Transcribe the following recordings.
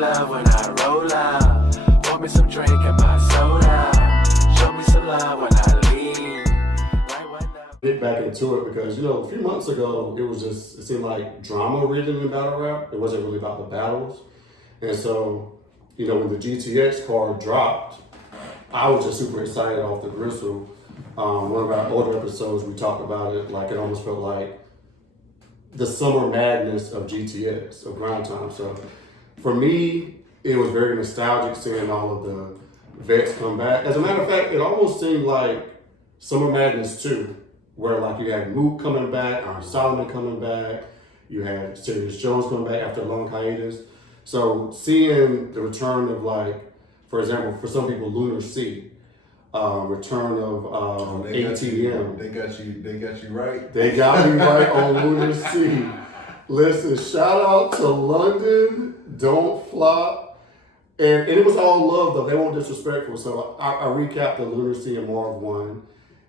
love when I roll up. Pour me some drink in my soda. Show me some love when I leave. Get back into it because, you know, a few months ago, it seemed like drama ridden in battle rap. It wasn't really about the battles. And so, you know, when the GTX card dropped, I was just super excited off the gristle. One of our older episodes, we talked about it, like it almost felt like the summer madness of GTX, of grind time. So for me, it was very nostalgic seeing all of the vets come back. As a matter of fact, it almost seemed like Summer Madness 2, where like you had Mook coming back, Aaron Solomon coming back, you had Sirius Jones coming back after a long hiatus. So seeing the return of, like, for example, for some people, Lunar C, return of ATM. They got you right. They got me right on Lunar C. Listen, shout out to London, Don't Flop. And it was all love, though. They weren't disrespectful. So I recapped the Lunar C and Marv 1.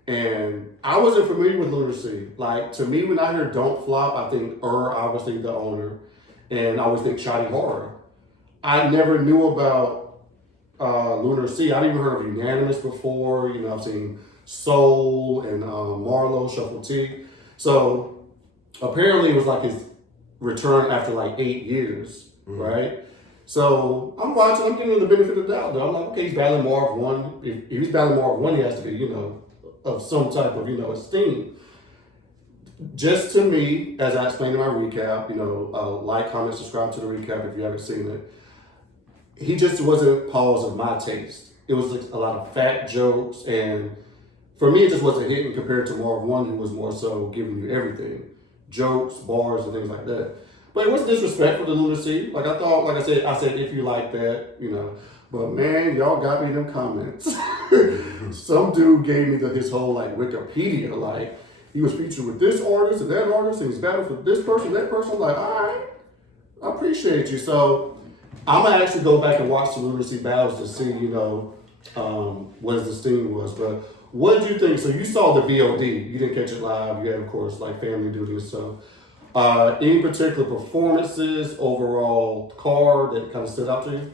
And I wasn't familiar with Lunar C. Like, to me, when I hear Don't Flop, I think obviously the owner. And I always think Shoddy Horror. I never knew about Lunar C. I'd even heard of Unanimous before. You know, I've seen Soul and Marlo, Shuffle T. So apparently it was like his return after like 8 years, right? So I'm watching, I'm giving him the benefit of the doubt, though. I'm like, okay, he's battling Marv 1. If he's battling Marv 1, he has to be, you know, of some type of, you know, esteem. Just to me, as I explained in my recap, you know, like, comment, subscribe to the recap if you haven't seen it. He just wasn't Paul's of my taste. It was like a lot of fat jokes, and for me, it just wasn't hitting compared to Marv 1, who was more so giving you everything. Jokes, bars, and things like that. But it wasn't disrespectful to Lunar C. Like, I thought, like I said, if you like that, you know. But man, y'all got me them comments. Some dude gave me his whole, like, Wikipedia, like, he was featured with this artist and that artist, and he's battled for this person, that person. I'm like, all right, I appreciate you. So I'm gonna actually go back and watch the Lunar C battles to see, you know, what his esteem was. But what did you think? So you saw the VOD. You didn't catch it live. You had, of course, like family duties. So any particular performances, overall card that kind of stood out to you?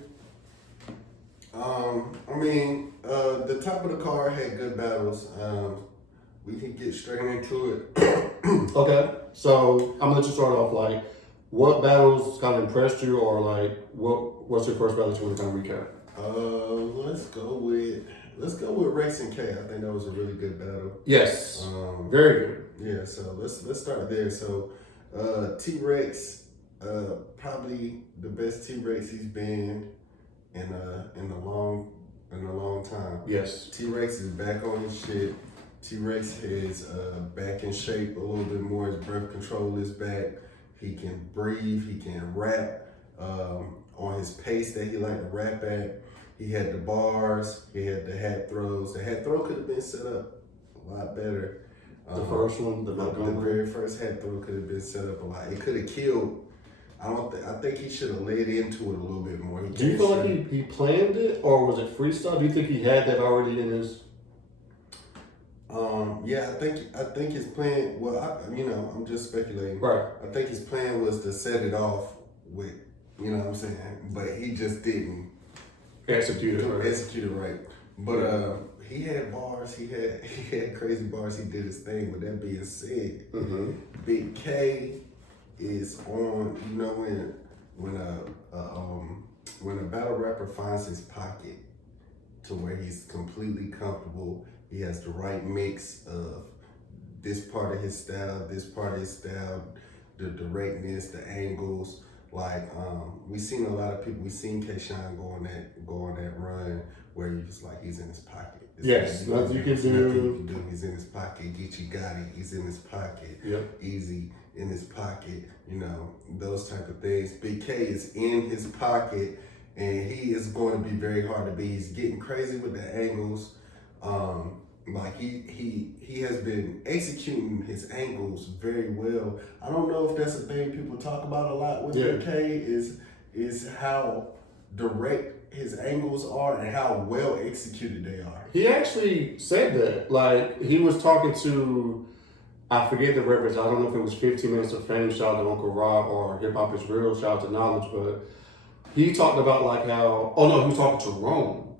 I mean, the top of the card had good battles. We can get straight into it. Okay, so I'm gonna let you start off. Like, what battles kind of impressed you, or like, what's your first battle that you want to kind of recap? Let's go with Rex and K. I think that was a really good battle. Yes, very good. Yeah, so let's start there. So T-Rex, probably the best T-Rex he's been in a long time. Yes. T-Rex is back on his shit. T-Rex is back in shape a little bit more. His breath control is back. He can breathe. He can rap on his pace that he liked to rap at. He had the bars. He had the hat throws. The hat throw could have been set up a lot better. The first one, the very first hat throw could have been set up a lot. It could have killed. I think he should have led into it a little bit more. Do you feel like he planned it, or was it freestyle? Do you think he had that already in his? Yeah, I think his plan. Well, I'm just speculating. Right. I think his plan was to set it off with, you know what I'm saying, but he just didn't Execute it right. But he had bars. He had crazy bars. He did his thing. With that being said, Big K is on. You know, when a battle rapper finds his pocket to where he's completely comfortable. He has the right mix of this part of his style, the directness, the angles. Like, we seen a lot of people. We seen K-Shine go on that run where you just like he's in his pocket. Yes, nothing you can do. He's in his pocket. Geechee Gotti, he's in his pocket. Yep. Eazy in his pocket. You know, those type of things. Big K is in his pocket, and he is going to be very hard to beat. He's getting crazy with the angles. Like he has been executing his angles very well. I don't know if that's a thing people talk about a lot with Big K is how direct his angles are and how well executed they are. He actually said that. Like, he was talking to, I forget the reference. I don't know if it was 15 Minutes of Fame, shout out to Uncle Rob, or Hip Hop is Real, shout out to Knowledge, but he talked about like how, oh no, he was talking to Rome,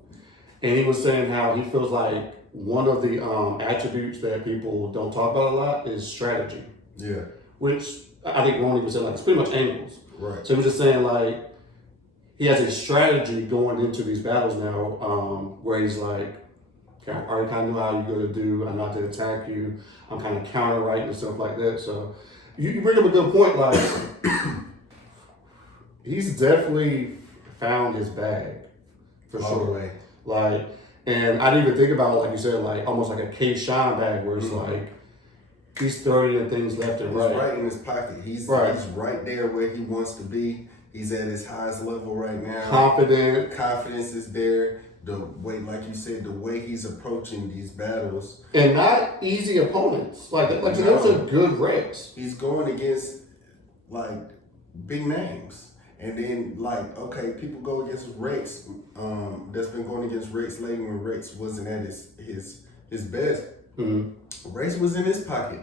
and he was saying how he feels like one of the attributes that people don't talk about a lot is strategy. Yeah. Which I think Ron even said like it's pretty much angles. Right. So he was just saying like he has a strategy going into these battles now, where he's like, okay, I already kind of know how you're gonna do. I'm not to attack you. I'm kind of counter right and stuff like that. So you bring up a good point. Like he's definitely found his bag for All the sure. way. Like, and I didn't even think about it, like you said, like almost like a K-Shine bag where it's like he's 30 and things left and right. He's right in his pocket. He's right there where he wants to be. He's at his highest level right now. Confident. Confidence is there. The way, like you said, the way he's approaching these battles. And not easy opponents. Like those are good Rex. He's going against like big names. And then like, okay, people go against Rex, that's been going against Rex lately when Rex wasn't at his best. Mm-hmm. Rex was in his pocket.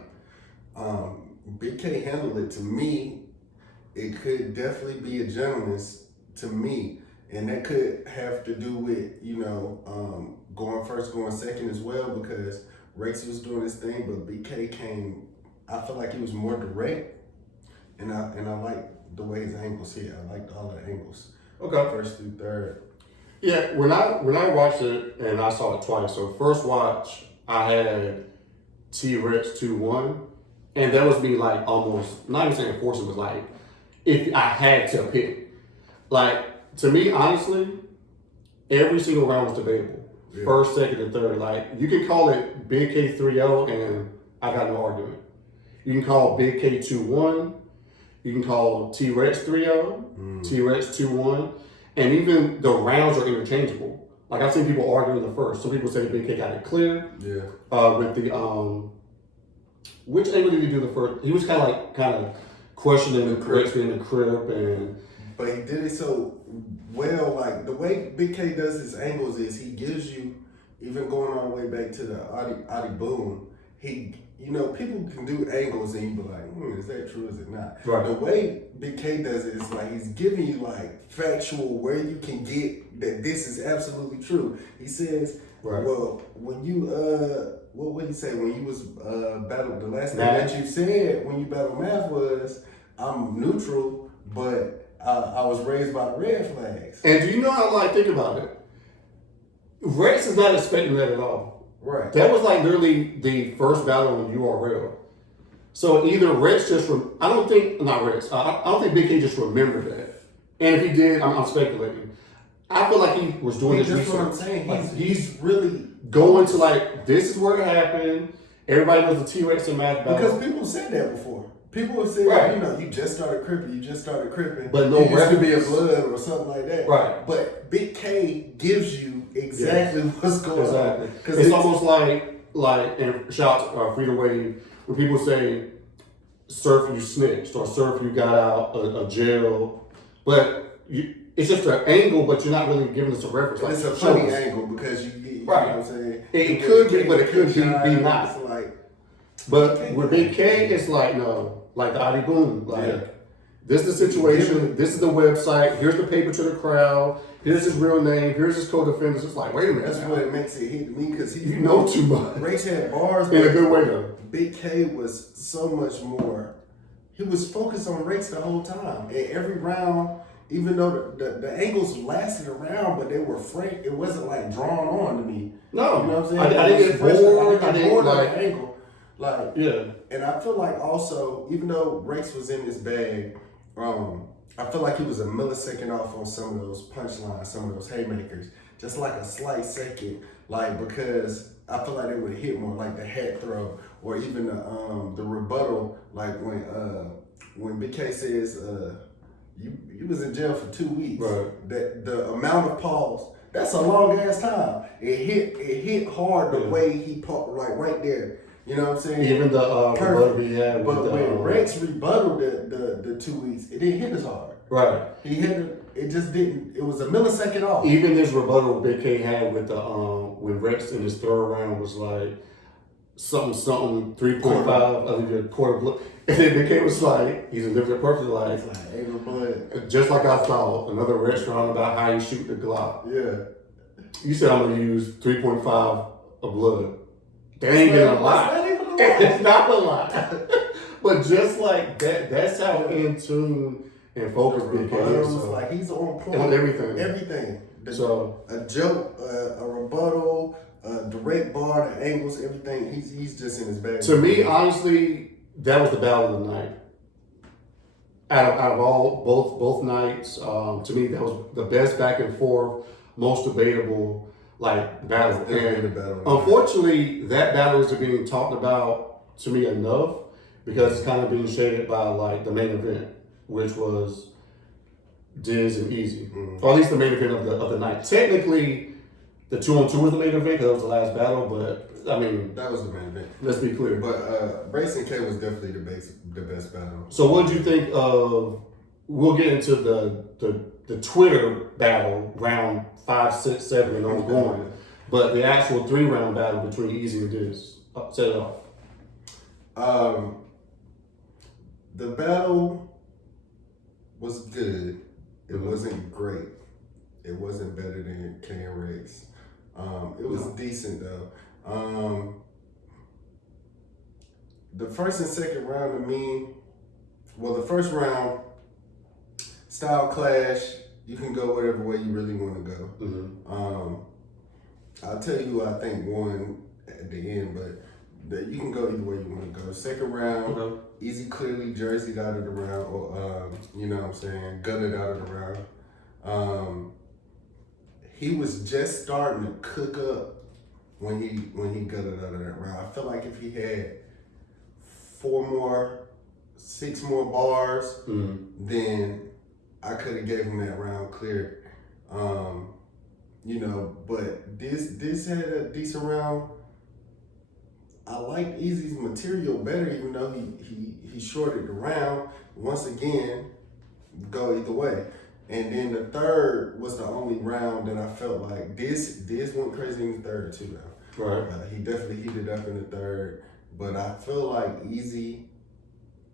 Big K handled it. To me, it could definitely be a gentleman's to me. And that could have to do with, you know, going first, going second as well, because Rex was doing his thing, but BK came, I feel like he was more direct, and I like the way his angles hit. I liked all the angles. Okay. First through third. Yeah, when I watched it, and I saw it twice. So first watch, I had T-Rex 2-1, and that was me like almost, not even saying forcing, but like if I had to pick. Like, to me, honestly, every single round was debatable. Yeah. First, second, and third. Like, you can call it Big K 3-0, and I got no argument. You can call Big K 2-1. You can call T-Rex 3-0, T-Rex 2-1, and even the rounds are interchangeable. Like, I've seen people arguing the first. Some people say Big K got it clear. Yeah. With the, which angle did he do the first? He was kind of questioning the Rex being the crib, and but he did it so well. Like the way Big K does his angles is he gives you, even going all the way back to the Adi Boom, he, you know, people can do angles and you be like, is that true? Is it not? Right. The way Big K does it is like he's giving you like factual where you can get that this is absolutely true. He says, right. Well, when you what would he say when you was battled the last thing that you said when you battled Math was I'm neutral, but I was raised by the red flags. And do you know how I think about it? Rex is not expecting that at all. Right. That was like literally the first battle on URL. So either Rex just I don't think Big K just remembered that. And if he did, I'm speculating. I feel like he was doing this research. That's what I'm saying. Like, he's really going to like, this is where it happened. Everybody knows the T-Rex and Math battle. Because people said that before. People have said, right. You know, you just started cripping. But no reference could be a reference. blood or something like that. Right. But Big K gives you exactly what's going on. Exactly. It's almost like and shout out Freedom Wave, where people say, surf you snitched or surf you got out of jail. But it's just an angle, but you're not really giving us a reference. Like, it's a funny angle because you right. know what I'm saying? It could be, but it could be not. It's like, but with Big K, it's like, no, like the Adi Boom. Like, this is the situation, this is the website, here's the paper to the crowd, here's his real name, here's his co-defendants. It's like, wait a minute. That's what it makes it hit me because you know too much. Rex had bars, in a good way though. Big K was so much more. He was focused on Rex the whole time. And every round, even though the angles lasted around, but they were frank, it wasn't like drawn on to me. No, you know what I'm saying? I didn't get bored. I didn't like the angle. Like, yeah. And I feel like also, even though Rex was in his bag, I feel like he was a millisecond off on some of those punchlines, some of those haymakers, just like a slight second, like because I feel like they would hit more, like the hat throw or even the rebuttal, like when Big K says you was in jail for 2 weeks. Right. That the amount of pause, that's a long ass time. It hit hard the way he like right there. You know what I'm saying? Even the rebuttal he had with but when Rex rebutted the 2 weeks, it didn't hit as hard. Right. He hit it just didn't. It was a millisecond off. Even this rebuttal Big K had with the when Rex in his third round was like, something 3.5, I think a quarter blood. And then Big K was like, he's a living perfect life. It's like Ava blood. Just like I thought, another restaurant about how you shoot the Glock. Yeah. You said I'm gonna use 3.5 of blood. That ain't even a lot. It's not a lot. But just like that, that's how in tune and focused Big K is. So. Like he's on point. On everything. Everything. So a joke, a rebuttal, a direct bar, the angles, everything. He's just in his bag. To me, honestly, that was the battle of the night. Out of all both nights, to me that was the best back and forth, most debatable battle. And unfortunately, that battle isn't being talked about to me enough because it's kind of being shaded by the main event, which was Diz and Eazy, or at least the main event of the night. Technically, the 2-on-2 was the main event because that was the last battle, but I mean that was the main event. Let's be clear. But Brace and K was definitely the best battle. So what did you think of? We'll get into the Twitter battle round 5, 6, 7 and ongoing, but the actual 3-round battle between Eazy and Diz. Set it off. The battle was good. It wasn't great. It wasn't better than K and Rex. It was decent though. The first and second round to me, the first round, style clash, you can go whatever way you really want to go. Mm-hmm. I'll tell you who I think won at the end, but you can go either way you want to go. Second round, Eazy clearly jerseyed out of the round, or you know what I'm saying, gutted out of the round. He was just starting to cook up when he gutted out of that round. I feel like if he had 6 more bars, then I could have gave him that round clear. But this had a decent round. I liked Eazy's material better, even though he shorted the round. Once again, go either way. And then the third was the only round that I felt like this went crazy in the third too. Though. Right. He definitely heated up in the third, but I feel like Eazy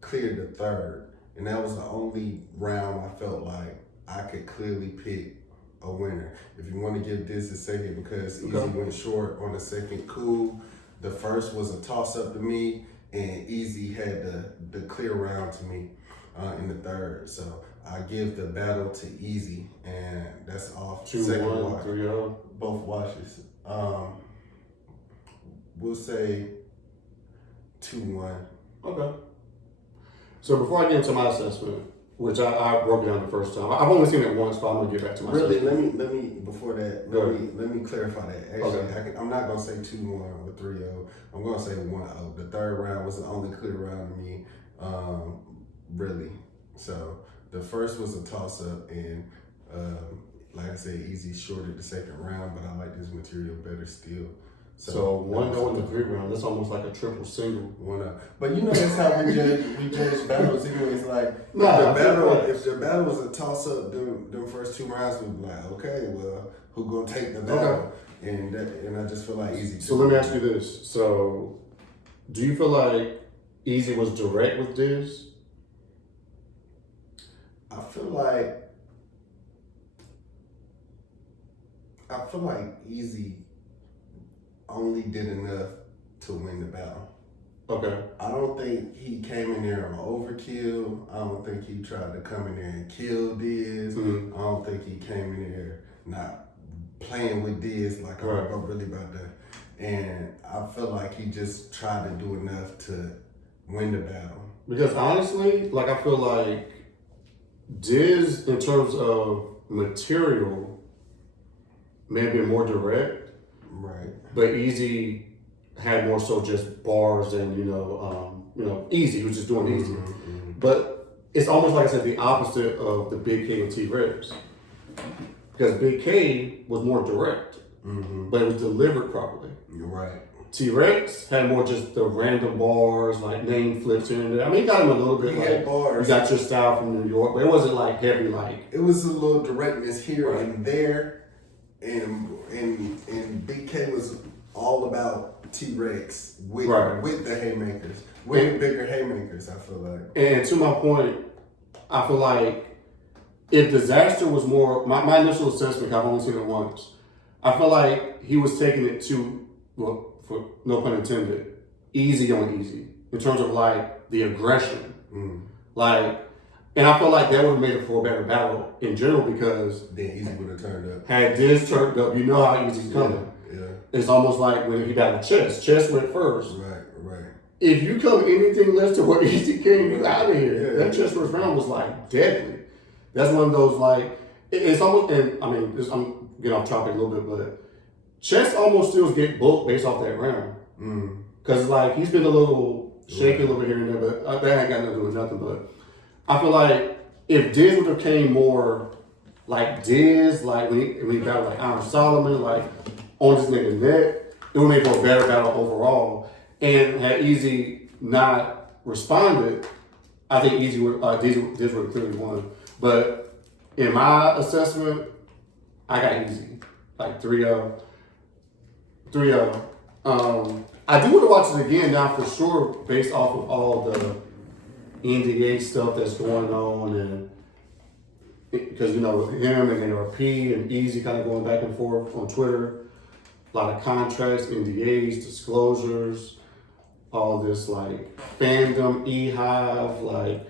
cleared the third, and that was the only round I felt like I could clearly pick a winner. If you want to give this a second, because Eazy went short on the second, cool. The first was a toss-up to me, and Eazy had the clear round to me in the third. So I give the battle to Eazy, and that's off 2-1, 3-0. Both washes. We'll say 2-1. Okay. So before I get into my assessment, which I broke down the first time, I've only seen it once, but I'm gonna get back to my assessment. Let me before that, let me clarify that. Actually, I'm not gonna say 2-1 or 3-0. I'm gonna say 1-0. The third round was the only clear round to me, really. So the first was a toss-up, and like I said, Eazy shorted the second round, but I like this material better still. So 1-0 in the 3 round. That's almost like a triple single. 1-0. But that's how we judge battles. Anyways, if the battle was a toss up, them first 2 rounds, we'd be like, okay, well, who gonna take the battle? Okay. And I just feel like Eazy. So let me ask you this. So do you feel like Eazy was direct with Diz? I feel like Eazy only did enough to win the battle. Okay. I don't think he came in there on overkill. I don't think he tried to come in there and kill Diz. Mm-hmm. I don't think he came in there not playing with Diz like I'm really about that. And I feel like he just tried to do enough to win the battle. Because honestly, I feel like Diz, in terms of material, may have been more direct. Right. But Eazy had more so just bars and Eazy. He was just doing Eazy. Mm-hmm. But it's almost like I said, the opposite of the Big K and T-Rex. Because Big K was more direct, but it was delivered properly. You're right. T-Rex had more just the random bars, name flips here and there. I mean, he got him a little bit had bars. You got your style from New York, but it wasn't heavy It was a little directness here and there. And Big K was all about T-Rex with Right. with the haymakers, with the bigger haymakers. I feel like. And to my point, I feel like if Dizaster was more, my initial assessment, I've only seen it once. I feel like he was taking it to, well, for no pun intended, easy on Eazy in terms of like the aggression. Like, and I feel like that would have made it for a better battle in general because then Eazy would have turned up. had Diz turned up, you know how Eazy's coming. Yeah. It's almost like when he battled Chess. Chess went first. Right. If you come anything less to what Eazy came, you out of here. That Chess first round was like deadly. That's one of those like, it's almost, and I mean, I'm getting off topic a little bit, but Chess almost still get booked based off that round. Because like, he's been a little shaky a little bit here and there, but that ain't got nothing to do with nothing. But I feel like if Diz would have came more like Diz, like when he battled like Iron Solomon, like on this nigga neck, it would make for a better battle overall. And had Eazy not responded, I think Eazy would, Diz would have clearly won. But in my assessment, I got Eazy. Like 3-0. 3-0. I do want to watch it again now for sure, based off of all the NDA stuff that's going on, and because you know him and NRP and Eazy kind of going back and forth on Twitter, a lot of contracts, NDAs, disclosures, all this like fandom, eHive, like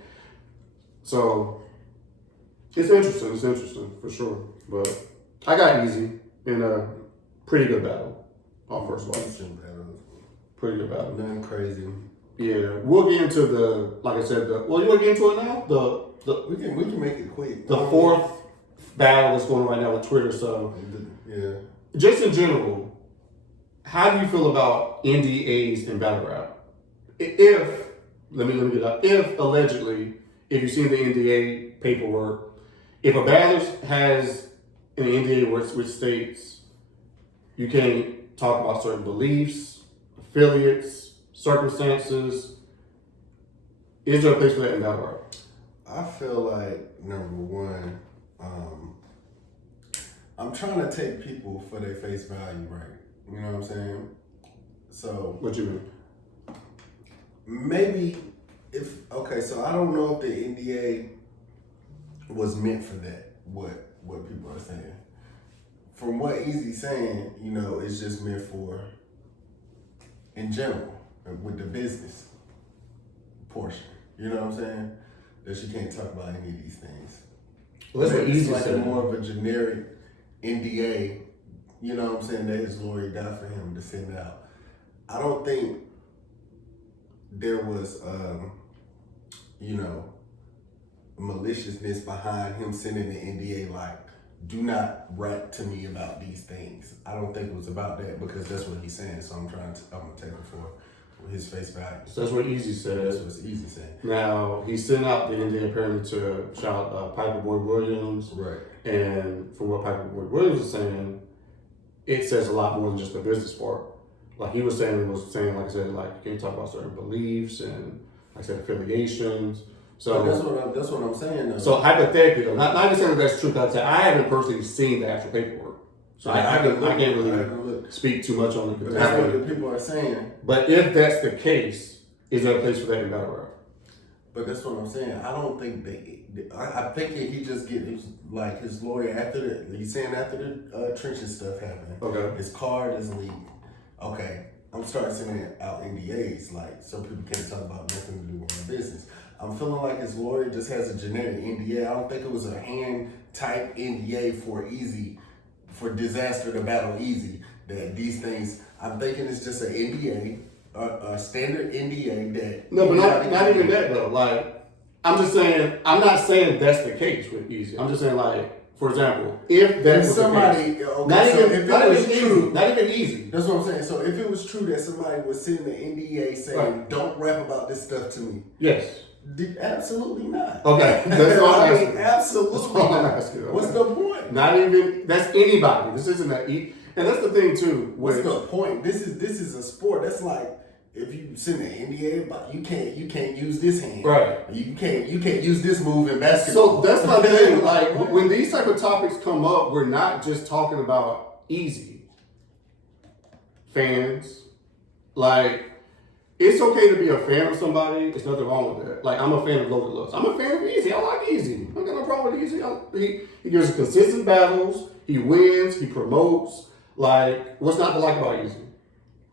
so. It's interesting for sure. But I got Eazy in a pretty good battle on first watch. Pretty good battle. Nothing crazy. Yeah, we'll get into the, like I said, well, you want to get into it now? We can make it quick. The fourth battle that's going on right now with Twitter. So, yeah. Just in general, how do you feel about NDAs in battle rap? If, let me get up. If allegedly, if you've seen the NDA paperwork, if a battler has an NDA which states you can't talk about certain beliefs, affiliates, circumstances, is there a place for that in battle rap? I feel like, number one, I'm trying to take people for their face value, right? You know what I'm saying? So. What you mean? Maybe so I don't know if the NDA was meant for that, what people are saying. From what Eazy's saying, you know, it's just meant for, in general, with the business portion. You know what I'm saying? That you can't talk about any of these things. Well, that's what it's Eazy like said. more of a generic NDA, you know what I'm saying, that his lawyer got for him to send out. I don't think there was, maliciousness behind him sending the NDA like, do not write to me about these things. I don't think it was about that because that's what he's saying. So I'm gonna take him for his face value. So that's what Eazy said. That's what Eazy saying. Now, he sent out the NDA apparently to shout out Piper Boy Williams. Right. And from what Piper Boy Williams is saying, it says a lot more than just the business part. Like he was saying, like I said, like you can't talk about certain beliefs and like I said, affiliations. So that's what I'm saying though. So hypothetically though, not even saying that's true, because I haven't personally seen the actual paperwork. So I can't really speak too much on it. But that's what the people are saying. But if that's the case, is there a place for that in battle rap? But that's what I'm saying. I don't think I think he just like his lawyer after he's saying after the trenches stuff happened. Okay. His card is leaked. Okay. I'm starting sending out NDAs, like some people can't talk about nothing to do with my business. I'm feeling like his lawyer just has a generic NDA. I don't think it was a hand-typed NDA for Eazy, for Dizaster to battle Eazy. That these things, I'm thinking it's just an NDA, a standard NDA that. No, but not even that though. Like, I'm just saying, I'm not saying that's the case with Eazy. I'm just saying, like, for example, if that was somebody, the case, okay, not even Eazy. That's what I'm saying. So if it was true that somebody was sending an NDA saying, "Don't rap about this stuff to me," yes. Absolutely not. Okay, that's all I'm asking. Absolutely that's all I'm not. asking. Okay. What's the point? Not even, that's anybody. This isn't and that's the thing too. What's the point? This is a sport. That's like if you send an NDA about you can't use this hand. Right. You can't use this move in basketball. So that's my thing. Like when these type of topics come up, we're not just talking about Eazy. Fans, Like, it's okay to be a fan of somebody. There's nothing wrong with that. Like, I'm a fan of Loaded Lux. I'm a fan of Eazy. I like Eazy. I got no problem with Eazy. He gives consistent battles. He wins. He promotes. Like, what's not to like about Eazy?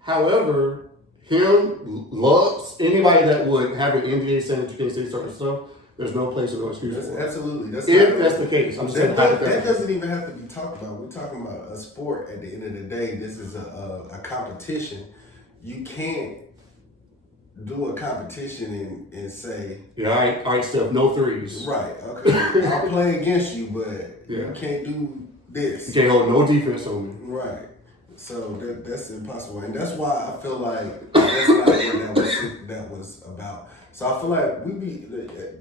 However, him, Lux, anybody that would have an NDA saying that you can't say certain stuff, there's no place or no excuse for it. Absolutely. That's the case. I'm saying that doesn't even have to be talked about. We're talking about a sport at the end of the day. This is a competition. You can't do a competition and say, yeah, all right, Steph, no threes. Right, okay. I'll play against you, but you can't do this. You can't hold no defense on me. Right. So that's impossible. And that's why I feel like that's not what that was about. So I feel like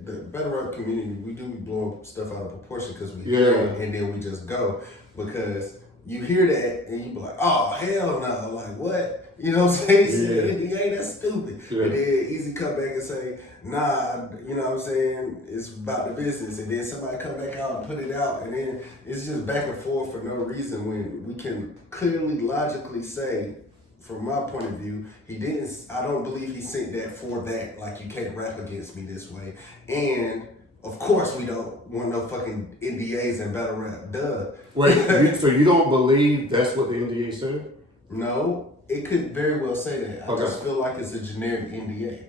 the battle rap community, we do be blowing stuff out of proportion because we hear it and then we just go. Because you hear that and you be like, oh, hell no. Like, what? You know what I'm saying? NDA, that's stupid. Yeah. And then Eazy come back and say, nah, you know what I'm saying? It's about the business. And then somebody come back out and put it out. And then it's just back and forth for no reason when we can clearly, logically say, from my point of view, I don't believe he sent that for that. Like, you can't rap against me this way. And of course we don't want no fucking NDAs and battle rap, duh. Wait, so you don't believe that's what the NDA said? No. It could very well say that. I just feel like it's a generic NDA.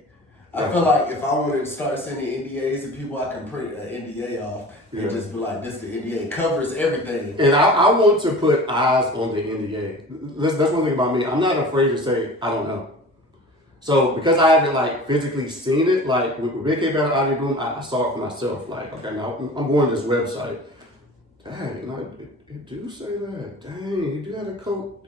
I feel like if I wanted to start sending NDAs to people, I can print an NDA off and just be like, this the NDA. It covers everything. And I want to put eyes on the NDA. That's one thing about me. I'm not afraid to say, I don't know. So because I haven't like physically seen it, like with Big K Battle Audio Boom, I saw it for myself. Like, okay, now I'm going to this website. Dang, it do say that. Dang, you do have a code.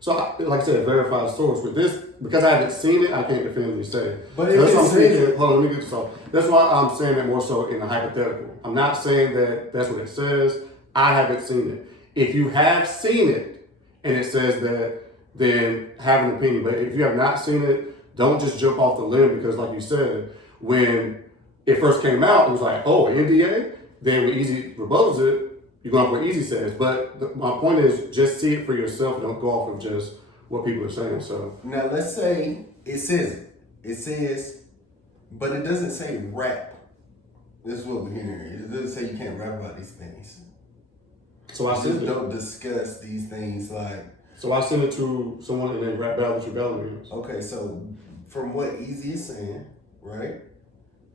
So, like I said, a verified source. With this, because I haven't seen it, I can't definitively say it. But so that's why I'm thinking, hold on, let me get this off. That's why I'm saying it more so in a hypothetical. I'm not saying that that's what it says. I haven't seen it. If you have seen it and it says that, then have an opinion. But if you have not seen it, don't just jump off the limb because, like you said, when it first came out, it was like, oh, NDA? Then when Eazy rebuttals it, you're going off what Eazy says, but my point is just see it for yourself. Don't go off of just what people are saying. So now let's say it says it. It says, but it doesn't say rap. This is what we're hearing. It doesn't say you can't rap about these things. So I just don't discuss these things like. So I send it to someone and then rap battle with your battle games. Okay, so from what Eazy is saying, right?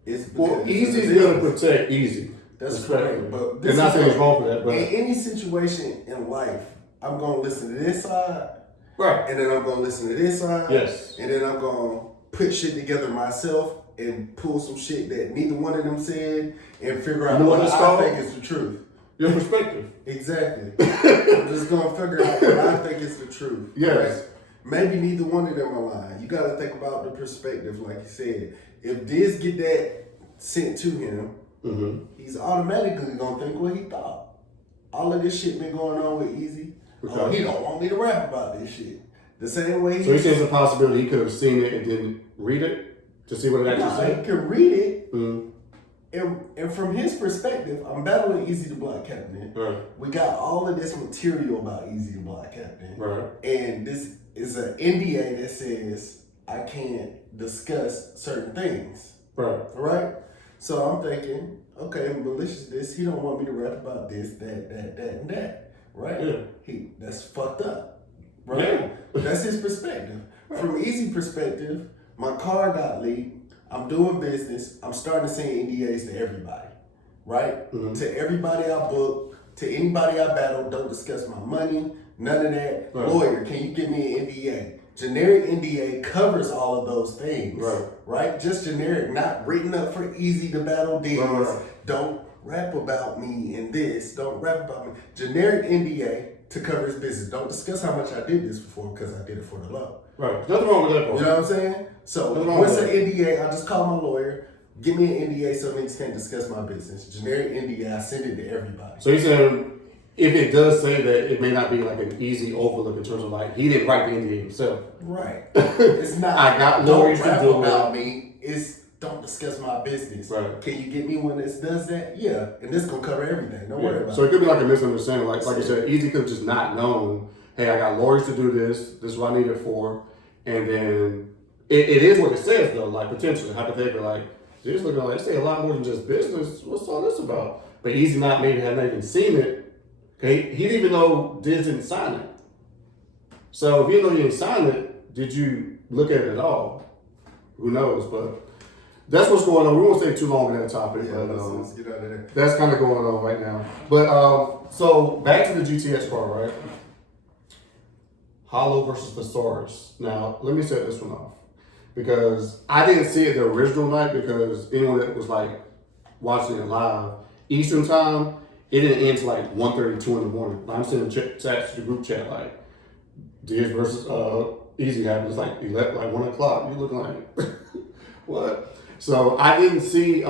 It's Eazy's gonna protect Eazy. That's correct, but and not saying it's wrong for that. But in any situation in life, I'm gonna listen to this side, right, and then I'm gonna listen to this side, yes, and then I'm gonna put shit together myself and pull some shit that neither one of them said and figure out what I think is the truth. Your perspective. Exactly. I'm just gonna figure out what I think is the truth. Yes. Right? Maybe neither one of them are lying. You gotta think about the perspective, like you said. If Diz get that sent to him. Mm-hmm. He's automatically gonna think what he thought. All of this shit been going on with Eazy. Okay. Oh, he don't want me to rap about this shit. The same way. So he says a possibility he could have seen it and didn't read it to see what it actually said. He could read it, and from his perspective, I'm battling Eazy The Block Captain. Right. We got all of this material about Eazy The Block Captain. Right. And this is an NDA that says I can't discuss certain things. Right. Right. So I'm thinking, okay, malicious this, he don't want me to rap about this, that, and that, right? Yeah. That's fucked up, right? Yeah. That's his perspective. Right. From Eazy perspective, my car got leaked, I'm doing business, I'm starting to send NDAs to everybody, right? Mm-hmm. To everybody I book, to anybody I battle, don't discuss my money, none of that. Right. Lawyer, can you give me an NDA? Generic NDA covers all of those things, right? Just generic, not written up for Eazy to battle Diz. Right. Don't rap about me in this. Don't rap about me. Generic NDA to cover his business. Don't discuss how much I did this before because I did it for the love. Right. Nothing wrong with that. You know what I'm saying? So once an NDA, I just call my lawyer. Give me an NDA so niggas can't discuss my business. Generic NDA, I send it to everybody. So you saying if it does say that, it may not be like an easy overlook in terms of like he didn't write the NDA himself. Right. It's not. I got lawyers to do about me. It's don't discuss my business. Right. Can you get me one that does that? Yeah. And this gonna cover everything. Don't worry about it. So it could be like a misunderstanding. Like you said, Eazy could have just not known. Hey, I got lawyers to do this. This is what I need it for. And then it is what it says though, like potentially, hypothetically, like they're looking like they say a lot more than just business. What's all this about? But Eazy not maybe had not even seen it. Okay, he didn't even know Diz didn't sign it. So if you know you didn't sign it, did you look at it at all? Who knows? But that's what's going on. We won't stay too long on that topic, Yeah, but let's get out of there. that's kind of going on right now. But so back to the GTX part, right? Hollow versus Thesaurus. Now, let me set this one off because I didn't see it the original night because anyone that was like watching it live, Eastern time, it didn't end till like 1:30, 2 in the morning. Like, I'm sending chats to the group chat like Diz versus Eazy happens like 1 o'clock. You're looking like what? So I didn't see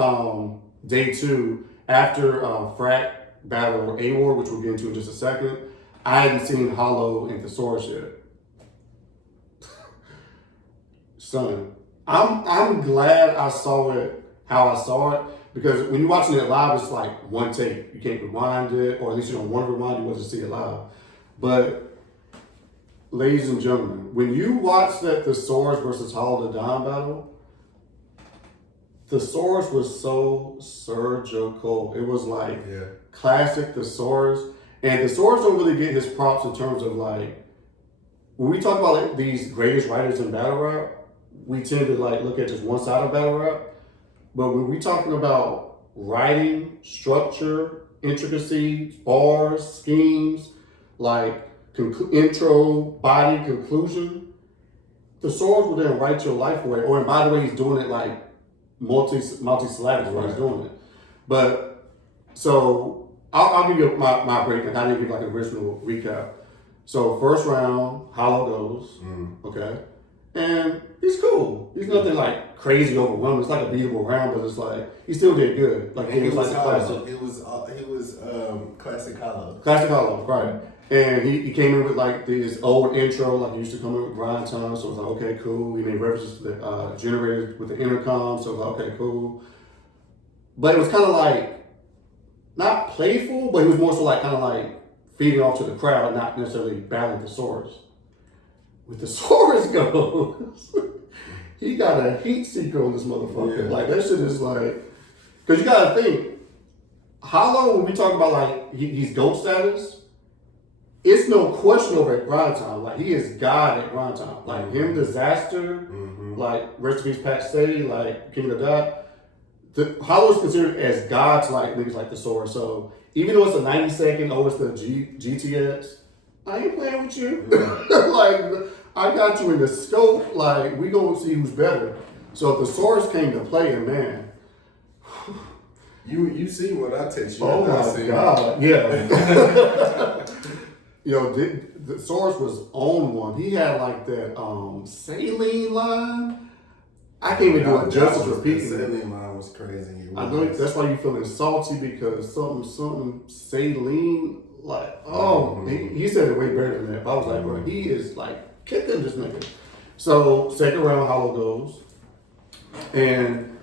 day 2 after Frack Battle A-War, which we'll get into in just a second. I hadn't seen Hollow and Thesaurus yet. Son, I'm glad I saw it how I saw it because when you're watching it live, it's like one take. You can't rewind it, or at least you don't want to rewind it. You want to see it live. But ladies and gentlemen, when you watch that Thesaurus versus Hollow the Dime battle, Thesaurus was so surgical. It was like classic Thesaurus. And Thesaurus don't really get his props in terms of like, when we talk about like these greatest writers in battle rap, we tend to like look at just one side of battle rap. But when we talking about writing, structure, intricacy, bars, schemes, like intro, body, conclusion, Thesaurus will then write your life away. Or and by the way, he's doing it like multi-syllabic while he's doing it. But so I'll give you my breakdown. I didn't give like an original recap. So first round, Hollow goes, okay, and he's cool. He's nothing like crazy overwhelming. It's like a beatable round, but it's like he still did good. Like he was like Hollow. classic. He was classic Hollow. Classic Hollow, right? And he came in with like his old intro, like he used to come in with grind time. So it was like, okay, cool. He made references to the generator with the intercom. So it was like, okay, cool. But it was kind of like not playful, but he was more so like kind of like feeding off to the crowd, not necessarily battling Thesaurus. With Thesaurus goes, he got a heat seeker on this motherfucker. Yeah. Like that shit is like, because you gotta think, Hollow, when we talk about like he's GOAT status, it's no question over at grind time. Like he is God at grind time. Like him, Dizaster, like rest in peace Pat Stady, like King of the Dot. Hollow is considered as God to like niggas like Thesaurus. So even though it's a 90-second, it's the GTX, I ain't playing with you. Like I got you in the scope. Like we gonna see who's better. So Thesaurus came to play, and man, you see what I text you? oh my God, yeah. Thesaurus was on one. He had like that saline line. I can't even do it justice repeating it. The it. saline line was crazy. I know that's why you feeling salty because something saline, like, he said it way better than that. But I was like, bro, he is like kicking this nigga. So second round, Hollow goes. And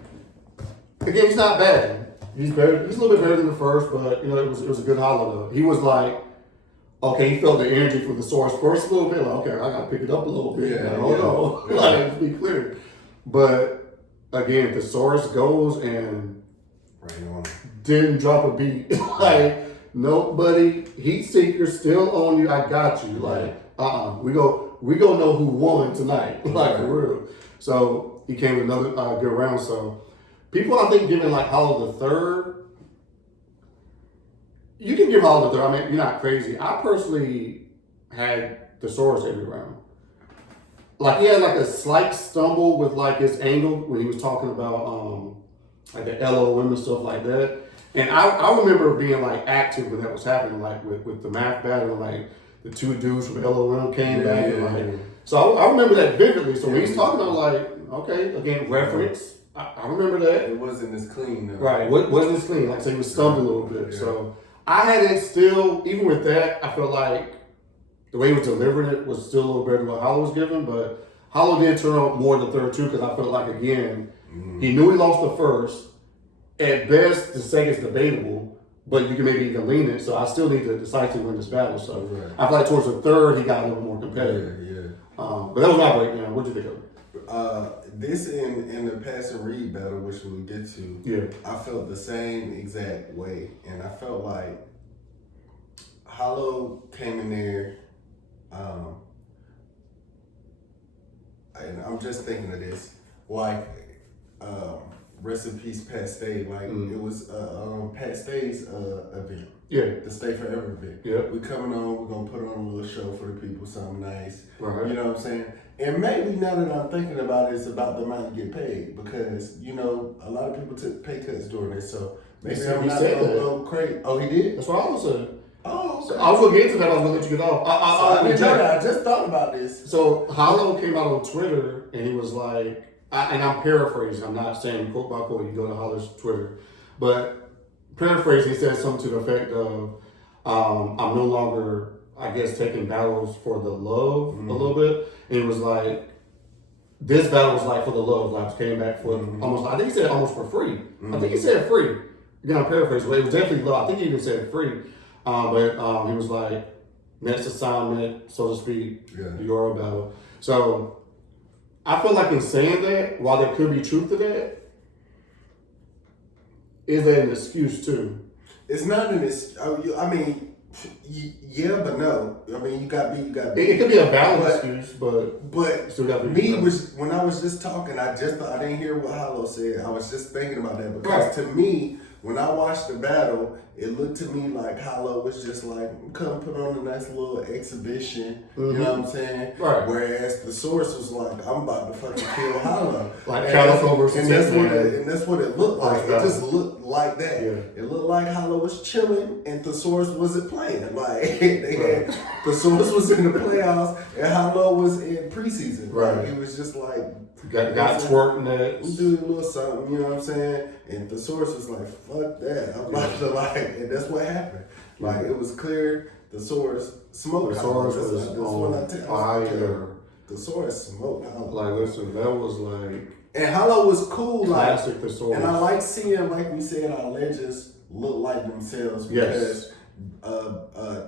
again, he's not bad. He's better. He's a little bit better than the first, but you know, it was a good Hollow though. He was like, okay, he felt the energy from the source first a little bit, like, okay, I gotta pick it up a little bit. Yeah, Like, to be clear. But again, the source goes and didn't drop a beat. Like, nobody, heat seeker still on you, I got you. Like, we go know who won tonight. Like, for real. So he came with another good round. So people, I think, giving like Hollow the third. You can give Hollow the third. I mean, you're not crazy. I personally had Thesaurus every round. Like, he had like a slight stumble with like his angle when he was talking about like the LOM and stuff like that. And I remember being like active when that was happening, like with the math battle, like the two dudes from LOM came back. And like, so I remember that vividly. So when he's talking, I'm like, okay, again, reference. I remember that. It wasn't as clean though. Right, wasn't as clean. Like, so he was stumbling a little bit. Yeah. So I had it still, even with that, I felt like the way he was delivering it was still a little better than what Hollow was giving, but Hollow did turn out more in the third too, because I felt like, again, he knew he lost the first. At best, the second's debatable, but you can maybe even lean it, so I still need to decisively win this battle. So I feel like towards the third, he got a little more competitive. But that was my breakdown. What did you think of it? This in the pass and read battle, which we'll get to. Yeah. I felt the same exact way, and I felt like Hollow came in there, and I'm just thinking of this, like, rest in peace, Pat Stay. Like it was Pat Stay's event. Yeah. The Stay Forever event. Yeah. We coming on, we're gonna put on a little show for the people, something nice. Right. You know what I'm saying? And maybe now that I'm thinking about it, it's about the amount you get paid, because, you know, a lot of people took pay cuts during this, so maybe I'm not gonna go crazy. Oh, he did? That's what I was saying. Oh, okay. So I was gonna get into that. I was gonna let you get off. I didn't know that. I just thought about this. So Hollow came out on Twitter and he was like, and I'm paraphrasing. I'm not saying quote by quote. You go to Hollow's Twitter, but paraphrasing, he said something to the effect of, "I'm no longer, I guess, taking battles for the love a little bit." And it was like, this battle was like for the love. Like came back for almost. I think he said almost for free. I think he said free. Again, I'm paraphrasing, but it was definitely love. I think he even said free. But he was like, next assignment, so to speak, your battle. So I feel like in saying that, while there could be truth to that, is that an excuse too? It's not an excuse. I mean, yeah, but no. I mean, you got beat. It could be a valid excuse, but still got when I was just talking, I didn't hear what Hollow said. I was just thinking about that because to me, when I watched the battle, it looked to me like Hollow was just like, come put on a nice little exhibition, you know what I'm saying? Right. Whereas the source was like, I'm about to fucking kill Hollow. Like Calico versus and that's what it looked like. It just looked like that. Yeah. It looked like Hollow was chilling and Thesaurus wasn't playing. Like Thesaurus was in the playoffs and Hollow was in preseason. Right. Like, it was just like got twerking it. We do a little something, you know what I'm saying? And the source was like, fuck that. I'm about to and that's what happened. Like, it was clear the source smoked. The source was on fire. The source smoked Hollow. Like, listen, that was like... And Hollow was cool. Classic the source. And I like seeing, like we said, our legends look like themselves because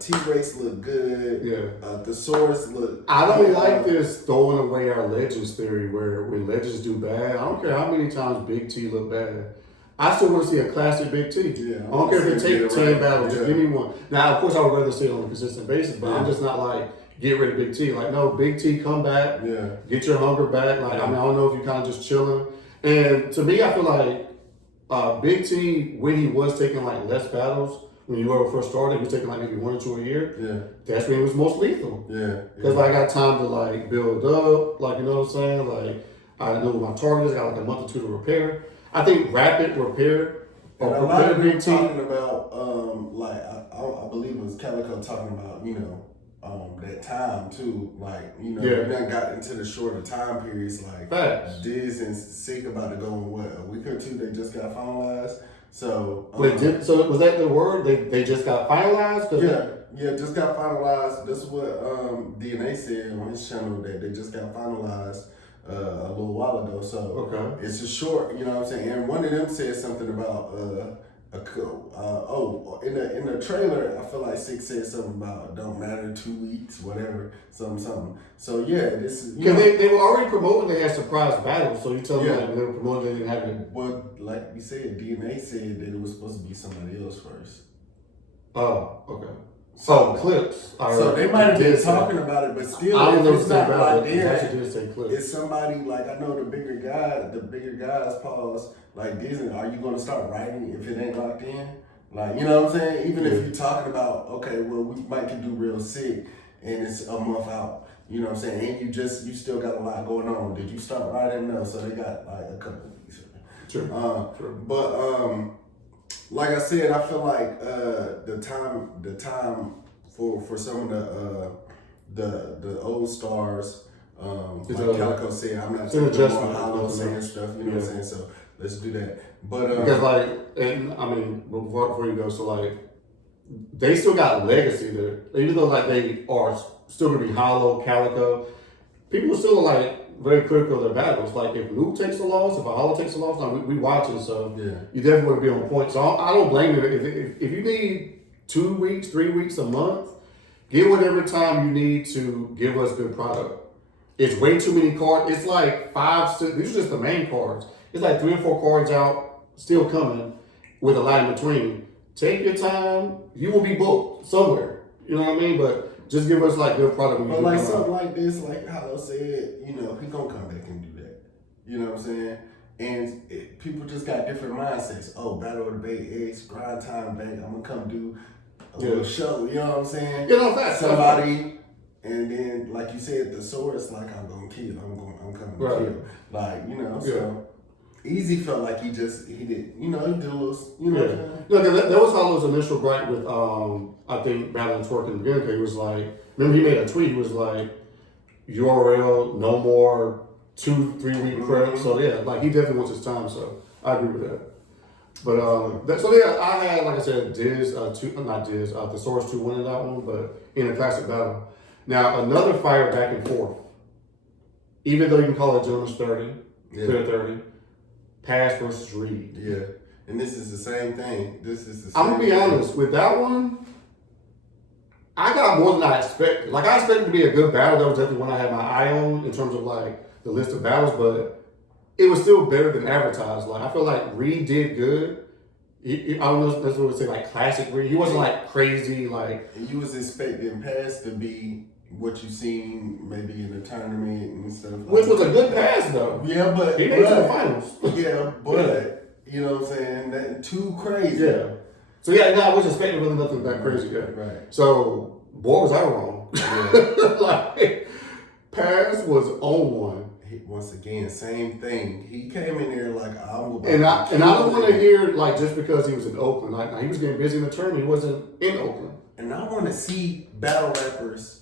T-Rex look good. Yeah. Thesaurus look. I don't like this throwing away our legends theory where when legends do bad, I don't care how many times Big T look bad. I still want to see a classic Big T. Yeah, I don't care if it takes 10 battles, just give me one. Now, of course, I would rather see it on a consistent basis, but I'm just not like, get rid of Big T. Like, no, Big T, come back. Yeah. Get your hunger back. Like, I mean, I don't know if you're kind of just chilling. And to me, I feel like Big T, when he was taking like less battles, when you were first started, he was taking like maybe 1 or 2 a year. Yeah. That's when he was most lethal. Yeah. Because like, I got time to like build up, like, you know what I'm saying? Like, I know what my target is, I got like a month or 2 to repair. I think rapid repair or a lot of people talking about, like, I believe it was Calico talking about, you know, that time too. Like, you know, we done got into the shorter time periods. Like, Diz and Sick about to go in what, a week or 2, they just got finalized. So, so was that the word? They just got finalized? Yeah, just got finalized. That's what DNA said on his channel, that they just got finalized a little while ago. So it's a short, you know what I'm saying? And one of them said something about in the trailer, I feel like Six said something about don't matter 2 weeks, whatever, something. So yeah, this is because they were already promoting they had surprise battles. So you tell me that they were promoting they didn't have it. Well, like we said, DNA said that it was supposed to be somebody else first. Oh, okay. So clips. So they might have been talking about it, but still, I don't know it's not right there. Actually did say clips. It's somebody like, I know the bigger guys pause. Like, Disney, are you going to start writing if it ain't locked in? Like, you know what I'm saying? Even if you're talking about, okay, well, we might can do Real Sick and it's a month out. You know what I'm saying? And you still got a lot going on. Did you start writing? No. So they got like a couple of weeks. Sure. But like I said, I feel like the time for some of the old stars, like Calico said, I'm not saying more Hollow saying stuff, you know what I'm saying? So let's do that. But because like, and I mean, before you go, so like, they still got legacy there, even though like they are still gonna be Hollow, Calico. People still are like very critical of their battles. Like if Luke takes a loss, if a Hollow takes a loss, like we watching, so you definitely want to be on point. So I don't blame you if you need 2 weeks, 3 weeks, a month. Get whatever time you need to give us good product. It's way too many cards. It's like 5, 6. These are just the main cards. It's like 3 or 4 cards out, still coming, with a line in between. Take your time. You will be booked somewhere. You know what I mean? But just give us like good product. But like something like this, like Hollow said, you know, he gonna come back and do that. You know what I'm saying? And people just got different mindsets. Oh, Battle of the Bay X, grind time back. I'm gonna come do a little show. You know what I'm saying? You know, facts. Somebody. And then, like you said, the sword's like, I'm gonna kill. I'm coming to kill. Like, you know, so Eazy felt like he did, you know, he did a little, you know. Yeah. No, that was Hollow's initial gripe with, I think, Battle Twerk in the beginning. He was like, remember he made a tweet. He was like, URL, no more 2-3 week prep. So yeah, like he definitely wants his time. So I agree with that. But I had, like I said, the Source 2 winning that one, but in a classic battle. Now, another fire back and forth. Even though you can call it Gentleman's 30, clear 30, Pass versus Reed. Yeah. And this is the same thing. I'm going to be honest, with that one, I got more than I expected. Like, I expected it to be a good battle. That was definitely one I had my eye on in terms of, like, the list of battles, but it was still better than advertised. Like, I feel like Reed did good. I don't know if that's what we say, like, classic Reed. He wasn't, like, crazy, like... And you was expecting Pass to be what you seen maybe in the tournament and stuff. Which was a good pass, though. Yeah, but... He made it to the finals. Yeah, but, you know what I'm saying? That too crazy. Yeah. So, yeah, no, I was expecting really nothing that crazy. Yeah. Right. So, boy, was I wrong. Yeah. Like, Pass was on one. Once again, same thing. He came in there like, and I don't want to hear, like, just because he was in Oakland. Like, he was getting busy in the tournament. He wasn't in Oakland. And I want to see battle rappers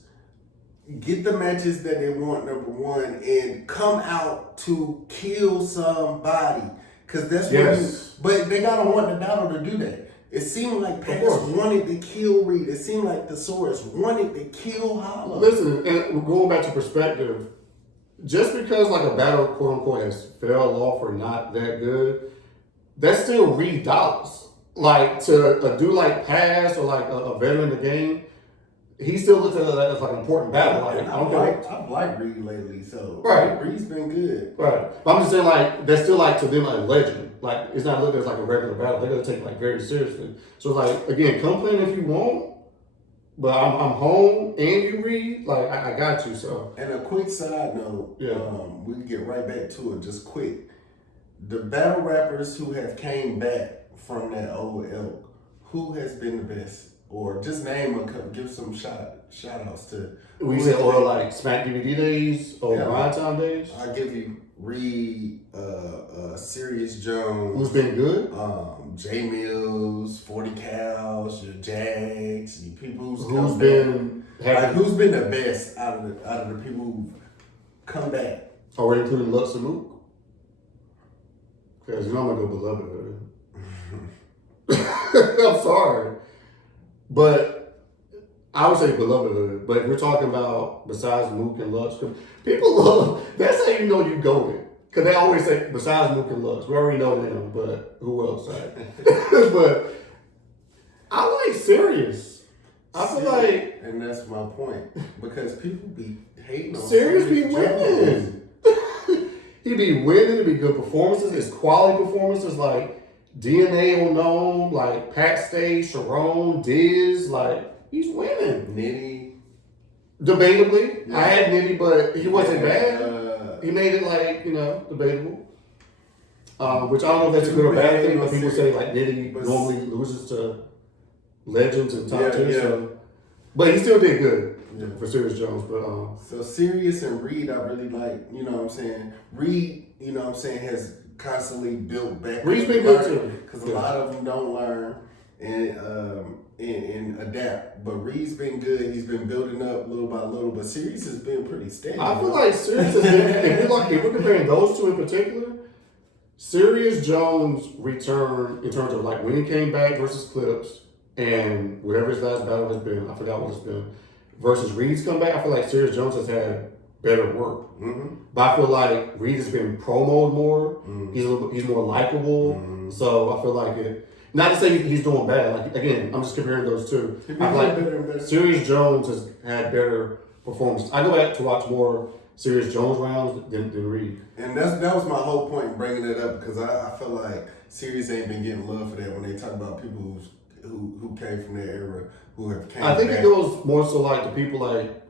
get the matches that they want, number one, and come out to kill somebody. Because that's what but they got to want the battle to do that. It seemed like Pass wanted to kill Reed. It seemed like the Source wanted to kill Hollow. Listen, and going back to perspective, just because like a battle, quote unquote, has fell off or not that good, that's still Reed dollars. Like to a dude like Pass or like a veteran in the game, he still looks at that as like an important battle. Like I've liked Reed lately, so Reed's been good. Right, but I'm just saying like that's still like to them like a legend. Like it's not looked at as like a regular battle. They're gonna take it like very seriously. So like again, come play if you want. But I'm home and you read, like I got you. So and a quick side note, we can get right back to it just quick. The battle rappers who have came back from that old elk, who has been the best? Or just name a couple, give some shout outs to. We said or like Smack DVD days or Grind Time days. I'll give you Reed, Serious Jones. Who's been good? J Mills, 40 Cows, your Jags, your people who's been the best out of the people who've come back. Are we including Lux and Mook? Because you know I'm gonna go Beloved. I'm sorry. But I would say Beloved. But if we're talking about besides Mook and Lux, people love, that's how you know you golden. Because they always say, besides Mook and Lux, we already know them, but who else? Right? But I like Serious. I feel like... And that's my point. Because people be hating on Serious be winning. He be winning. It be good performances. It's quality performances like DNA Unknown, like Pat Stay, Sharon, Diz. Like, he's winning. Nitty. Debatably. Yeah. I had Nitty, but he wasn't bad. He made it like, debatable. Which I don't know if that's a good or bad thing, but people say like Nitty normally loses to legends and top tier. Yeah. So. But he still did good for Serious Jones. But so Serious and Reed, I really like, you know what I'm saying? Reed, you know what I'm saying, has constantly built back. Reed's been good too. Because a lot of them don't learn and adapt. But Reed's been good. He's been building up little by little. But Serious has been pretty steady. I feel like Serious has been, if we're comparing those two in particular, Serious Jones' return in terms of like when he came back versus Clips and whatever his last battle has been, I forgot what it's been, versus Reed's comeback, I feel like Serious Jones has had better work. Mm-hmm. But I feel like Reed has been promoted more. Mm-hmm. He's more likable. Mm-hmm. So I feel like it. Not to say he's doing bad. Like again, I'm just comparing those two. I feel like Serious Jones has had better performance. I go back to watch more Serious Jones rounds than Reed. And that was my whole point in bringing it up, because I feel like Serious ain't been getting love for that when they talk about people who came from that era, who have came I think back. it goes more so like the people like,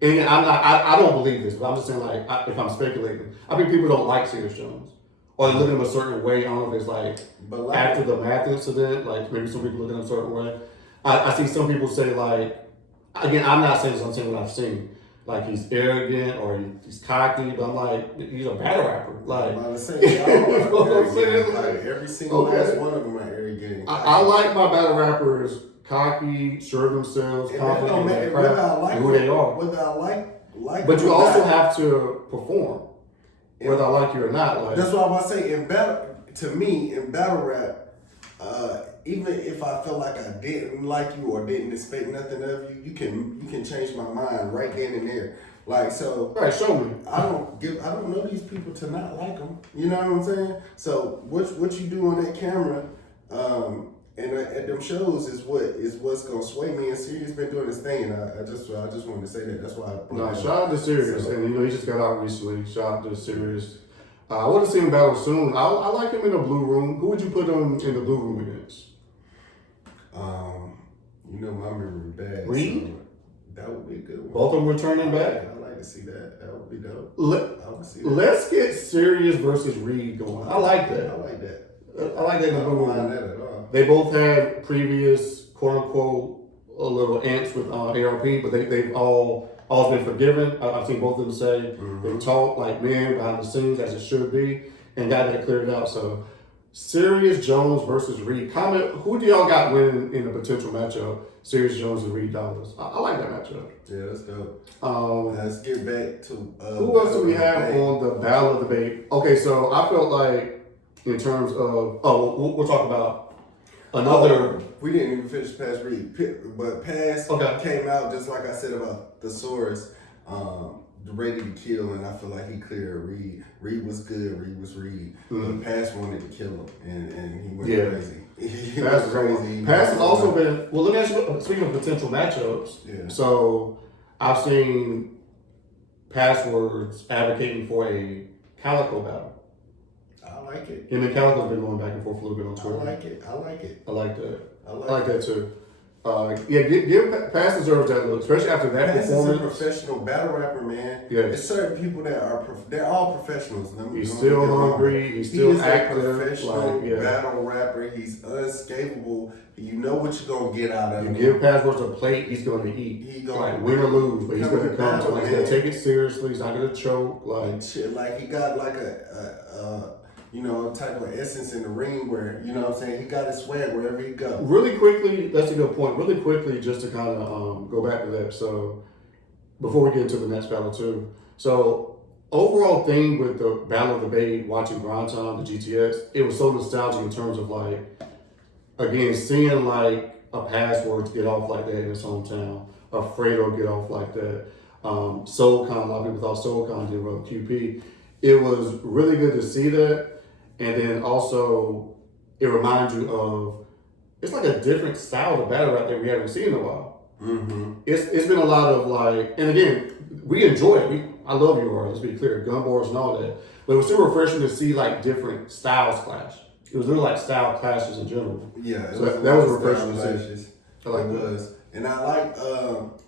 and I don't believe this, but I'm just saying like, if I'm speculating, I think people don't like Serious Jones. Or they look at him a certain way. I don't know if it's like after the math incident, like maybe some people look at him a certain way. I see some people say like, again, I'm not saying this, I'm saying what I've seen. Like he's arrogant or he's cocky, but I'm like, he's a battle rapper. Like, I'm saying, like every single last one of them are arrogant. I like my battle rappers cocky, sure of themselves, confident in their craft, who they are. Whether I like but you also have to perform, whether I like you or not. Like, that's what I'm about to say. In battle rap, even if I felt like I didn't like you or didn't expect nothing of you, you can change my mind right then and there. Like, so, right, show me. I don't know these people to not like them. You know what I'm saying? So what you do on that camera, and at them shows is what's gonna sway me. And Sirius been doing this thing, and I just wanted to say that. That's why. Shout out to Sirius, and you know he just got out recently. Shout out to Sirius. I want to see him battle soon. I like him in the blue room. Who would you put him in the blue room against? You know my memory bad. Reed? So that would be a good one. Both of them returning back? I'd like to see that. That would be dope. I would see that. Let's get Sirius versus Reed going. I like that. I like that. I like that in the blue I don't mind room. that at all. They both had previous, quote unquote, a little ants with ARP, but they've all been forgiven. I've seen both of them say they talk like men behind the scenes as it should be, and got that cleared out. So, Serious Jones versus Reed. Comment, who do y'all got winning in a potential matchup? Serious Jones and Reed Dollars. I like that matchup. Yeah, that's dope. Let's get back to who else do we have on the Battle of the Debate? Okay, so I felt like in terms of we'll talk about another. We didn't even finish past Reed, but past came out just like I said about the Source. Ready to kill, and I feel like he cleared Reed. Reed was good. Reed was Reed. But Pass wanted to kill him, and he went crazy. He Pass went crazy. Pass has also been well. Let me ask you. Speaking of potential matchups, so I've seen Passwords advocating for a Calico battle. I like it. Him and Calico's been going back and forth a little bit on Twitter. I like it. I like it. I like that. I like that too. Give Pass deserves that look, especially after that Pass performance. is a professional battle rapper, man. Yeah, there's certain people that are they're all professionals. He's still hungry. He's still active. A professional battle rapper. He's unscapable. You know what you're gonna get out of him. You give Passwords a plate, he's gonna eat. He gonna like win or lose, but he's gonna come to like he's gonna take it seriously. He's not gonna choke. Like he got like a type of essence in the ring where, you know what I'm saying, he got his swag wherever he go. Really quickly, that's a good point. Really quickly, just to kind of go back to that. So before we get into the next battle too. So overall thing with the Battle of the Bay, watching Grind Time, the GTX, it was so nostalgic in terms of like, again, seeing like a Passwords get off like that in his hometown, a Fredo get off like that. Soulcon, a lot of people thought Soulcon did well, QP. It was really good to see that. And then also, it reminds you of, it's like a different style of battle rap that we haven't seen in a while. It's been a lot of like, and again, we enjoy it. I love UR, let's be clear, gun bars and all that. But it was still refreshing to see like different styles clash. It was really like style clashes in general. Yeah, so that was refreshing to see. I like that. And I like,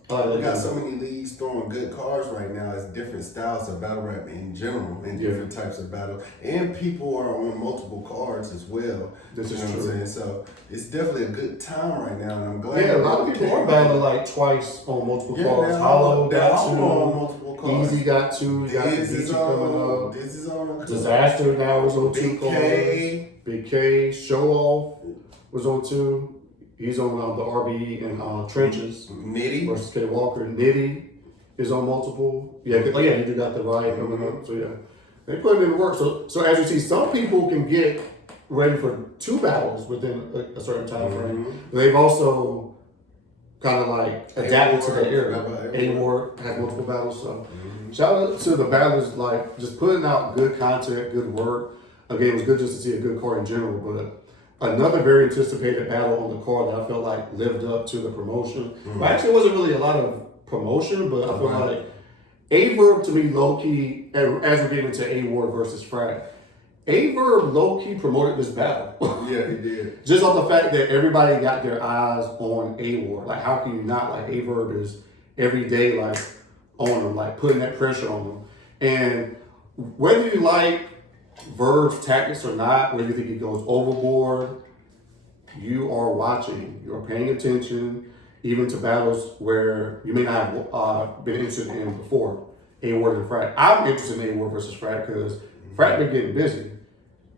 we got so many leagues throwing good cards right now. It's different styles of battle rap in general, and different types of battle. And people are on multiple cards as well. This is true. What I'm saying? So it's definitely a good time right now, and I'm glad. Yeah, a lot of people are battling like twice on multiple cards. Hollow got two. On multiple cards. Eazy got two. You got the Diz coming up. This is on a Dizaster now was on two cards. Big K. Show Off was on two. He's on the RBE and Trenches. Nitty versus K Walker. Nitty is on multiple. You do got the Riot coming up. So they put it in work. So as you see, some people can get ready for two battles within a certain time frame. They've also kind of like adapted to that era. A-Ward has multiple battles. So shout out to the battlers, like just putting out good content, good work. Again, it was good just to see a good card in general, but another very anticipated battle on the card that I felt like lived up to the promotion. Well, actually, it wasn't really a lot of promotion, but I feel like Averb to me, low key, as we get into A-Ward versus Frat, Averb low key promoted this battle. Yeah, he did. Just on the fact that everybody got their eyes on A-Ward. Like, how can you not? Like, Averb is every day, like, on them, like, putting that pressure on them. And whether you like Verb's tactics or not, whether you think he goes overboard, you are watching, you're paying attention, even to battles where you may not have been interested in before, A-Ward and Frat. I'm interested in A-Ward versus Frat because Frat been getting busy.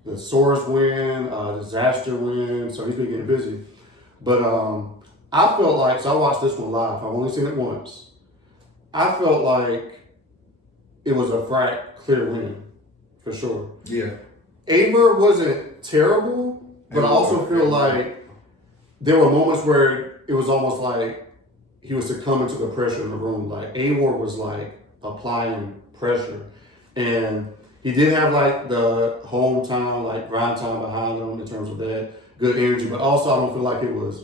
The Source win, Dizaster win, so he's been getting busy. But I felt like, so I watched this one live, I've only seen it once. I felt like it was a Frat clear win, for sure. Yeah. Averb wasn't terrible, but I also feel like there were moments where it was almost like he was succumbing to the pressure in the room. Like A-Ward was like applying pressure. And he did have like the hometown, like grind time behind him in terms of that good energy, but also I don't feel like it was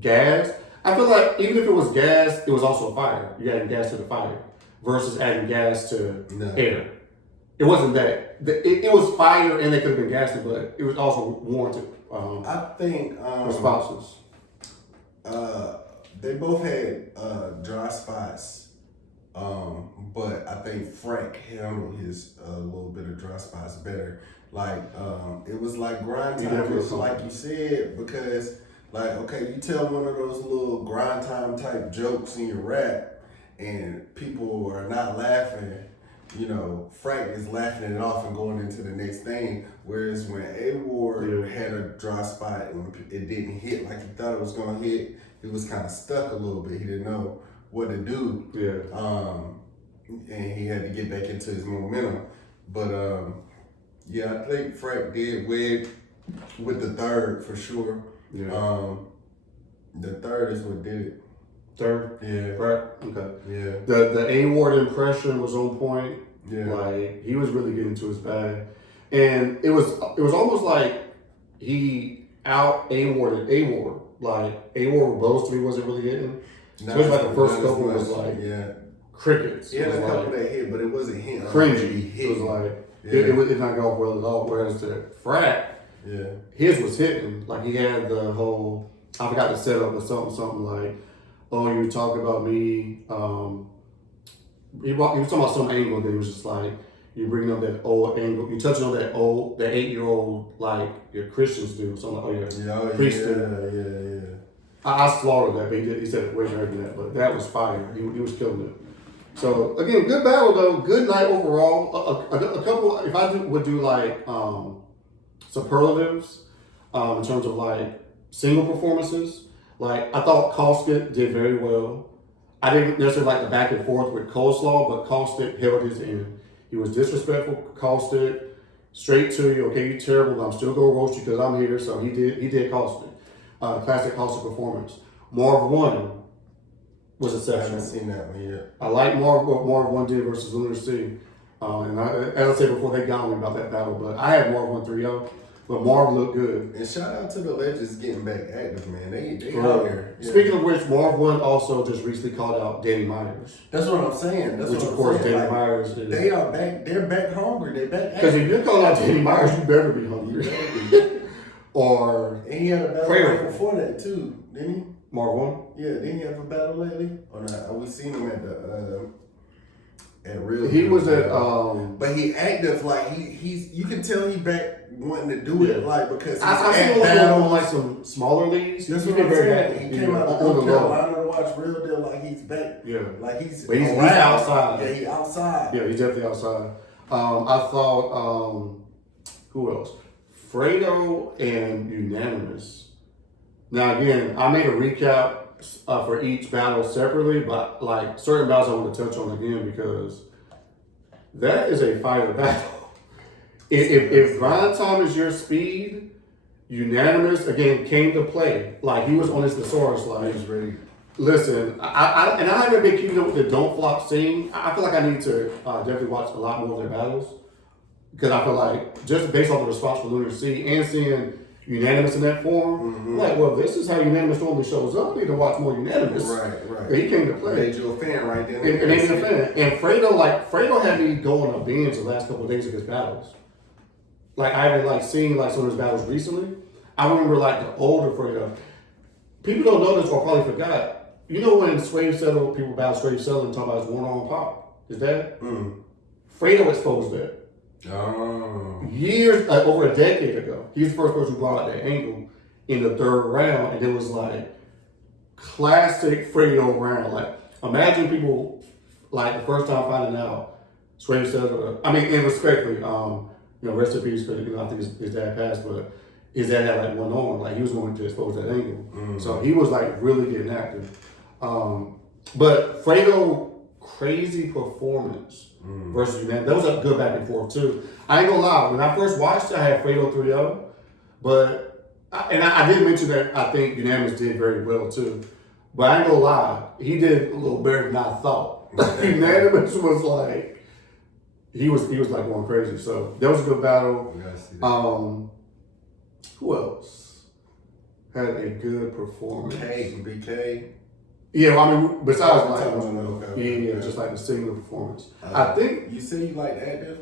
gas. I feel like even if it was gas, it was also fire. You adding gas to the fire versus adding gas to air. It wasn't that. It was fire and they could have been gassy, but it was also warranted. I think responses. They both had dry spots, but I think Frank handled his little bit of dry spots better. Like it was like grind time, like you said, because like okay, you tell one of those little grind time type jokes in your rap, and people are not laughing. You know, Frank is laughing it off and going into the next thing. Whereas when A-Ward had a dry spot and it didn't hit like he thought it was going to hit, he was kind of stuck a little bit. He didn't know what to do. Yeah. And he had to get back into his momentum. But yeah, I think Frank did with the third for sure. Yeah. The third is what did it. Third? Yeah. Right? Okay. Yeah. The A-Ward impression was on point. Yeah. Like, he was really getting to his bag. And it was almost like he out A-Warded A-Ward. Like, A-Ward with those three wasn't really hitting. Especially like the first couple was like crickets. He had a couple that hit, but it wasn't hitting. Cringy. It was like, it did not go off well at all. Whereas the Frat, his was hitting. Like, he had the whole, I forgot the setup or something like, oh, you were talking about me. He was talking about some angle that he was just like, you bring up that old angle. You touching on that 8-year-old, like your Christians do. So I'm like, oh yeah, priests do. Yeah. I slaughtered that, but he said it way better than that. But that was fire. He was killing it. So again, good battle though. Good night overall. A couple. If I would do like superlatives in terms of like single performances. Like, I thought Caustic did very well. I didn't necessarily like the back and forth with Coleslaw, but Caustic held his end. He was disrespectful, Caustic, straight to you, okay, you terrible, but I'm still going to roast you because I'm here. So he did Caustic. Classic Caustic performance. Marv 1 was exceptional. I haven't seen that one yet. I like what Marv 1 did versus Lunar C. And as I said before, they got on me about that battle, but I had Marv 1 3-0. But Marv looked good. And shout out to the Legends getting back active, man. They out here. Yeah. Speaking of which, Marv 1 also just recently called out Danny Myers. That's what I'm saying. Which of course Danny Myers is. They are back. They're back hungry. They're back active. Because if you're calling out Danny Myers, you better be hungry. And he had a battle right before that too, didn't he? Marv 1? Yeah, didn't he have a battle lately? Or not? We seen him at the at Real. He was at but he active like he's you can tell he back wanting to do it like because I seen him on like some smaller leagues. That's what I'm saying. He came out of North Carolina to watch Real Deal like he's back. Yeah. Like he's outside. Yeah, he's outside. Yeah, he's definitely outside. I thought who else? Fredo and Unanimous. Now again, I made a recap for each battle separately, but like certain battles I want to touch on again because that is a fire battle. If grind time is your speed, Unanimous again came to play. Like he was on his thesaurus. Like he was ready. Listen, I haven't been keeping up with the Don't Flop scene. I feel like I need to definitely watch a lot more of their battles because I feel like just based on the response from Lunar C and seeing unanimous in that form. I'm like, well, this is how unanimous normally shows up. I need to watch more unanimous. Right. But he came to play. Made you a fan right then. And made me a fan. And Fredo had me go on a binge the last couple of days of his battles. Like I haven't like seen like some of his battles recently. I remember like the older Fredo. People don't know this or probably forgot. You know when Swave Settle, people battle Swave Settle and talk about his one-on pop? His dad? Fredo exposed that. Oh. Years, like over a decade ago. He was the first person who brought out that angle in the third round, and it was like classic Fredo round. Like imagine people like the first time finding out Swave Settle, I mean, and respectfully, you know, rest in peace, because I think his dad passed, but his dad had like one arm, like he was going to expose that angle. So he was like really getting active. But Fredo, crazy performance versus unanimous. That was a good back and forth too. I ain't gonna lie, when I first watched it, I had Fredo 3-0, but I did mention that I think unanimous did very well too. But I ain't gonna lie, he did a little better than I thought. Unanimous was like, he was like going crazy. So that was a good battle. Who else had a good performance? BK. Yeah, well, I mean, besides like, just like the singular performance. I think you say you like active.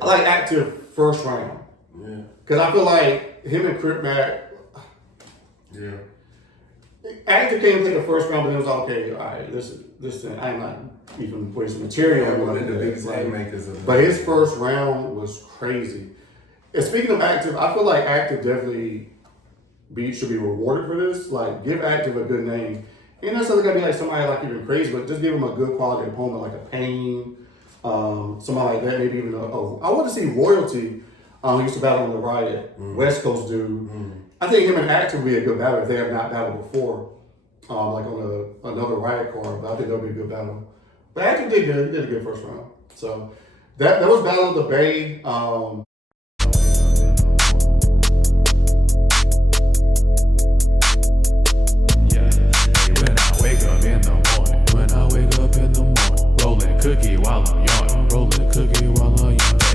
I like active first round. Yeah. Because I feel like him and Crip Mac. Yeah. Active came to the first round, but it was okay. All right, this thing, I'm not even putting some material on the biggest makers of but his first round was crazy. And speaking of active, I feel like active definitely should be rewarded for this. Like, give active a good name. Ain't necessarily gotta be like somebody like even crazy, but just give him a good quality opponent, like a Pain, somebody like that. Maybe even I want to see Royalty. He used to battle on the Riot, West Coast dude. I think him and active would be a good battle if they have not battled before, like on another Riot card. But I think that would be a good battle. But active did good. He did a good first round. So that was Battle of the Bay. When I wake up in the morning, rolling cookie while I'm yawning, rolling cookie while I'm yawning.